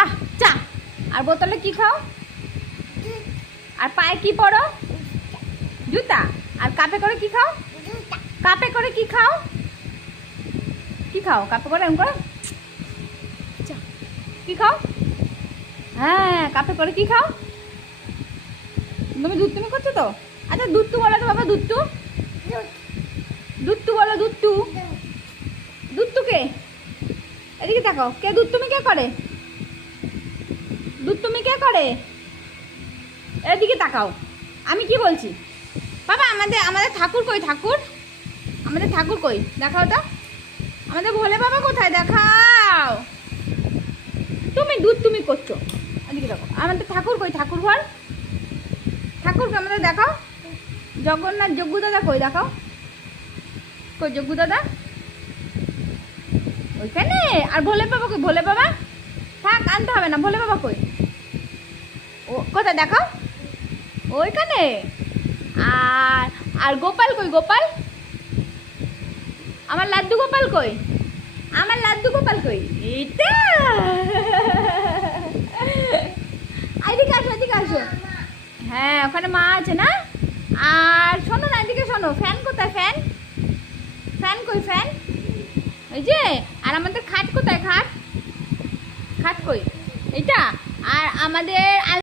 আহ চা। আর বোতলে কি খাও? আর পায়ে কি পরো? জুতা। আর কাপে করে কি খাও? কাপে করে কি খাও? কি খাও কাপে করে? এমন করো। কি খাও? হ্যাঁ, কাপে করে কি খাও? তুমি দুধ করছো তো? আচ্ছা দুধ বলো তো বাবা। দুধ বলো। দুধ কে? এদিকে দেখো, কে দুধ তুমি কে করে? দুধ তুমি কে করে? এদিকে তাকাও, আমি কি বলছি বাবা? আমাদের ঠাকুর কই? আমাদের ঠাকুর কই? দেখাও তো। আমাদের ভোলে বাবা কোথায়? দেখাও। তুমি করছো। এদিকে দেখো, আমাদের ঠাকুর কই? ঠাকুর ঘর ঠাকুরকে আমাদের দেখাও। জগন্নাথ যজ্ঞ দাদা কই? দেখাও। কই যজ্ঞ দাদা? ওইখানে। আর ভোলে বাবা কই? ভোলে বাবা থাক, আনতে হবে না। ভোলে বাবা কই? ও কোথায়? দেখাও। ওইখানে। আর আর গোপাল কই? গোপাল, আমার লাড্ডু গোপাল কই? আমার লাড্ডু গোপাল কই? এইটা। এদিকে আসো, এদিকে আসো। হ্যাঁ, ওখানে মা আছে না? আর শোনো না, এদিকে শোনো। ফ্যান কোথায়? ফ্যান কই? ফ্যান ওই যে। আর আমাদের খাট কোথায়? খাট কই? এইটা। আর আমাদের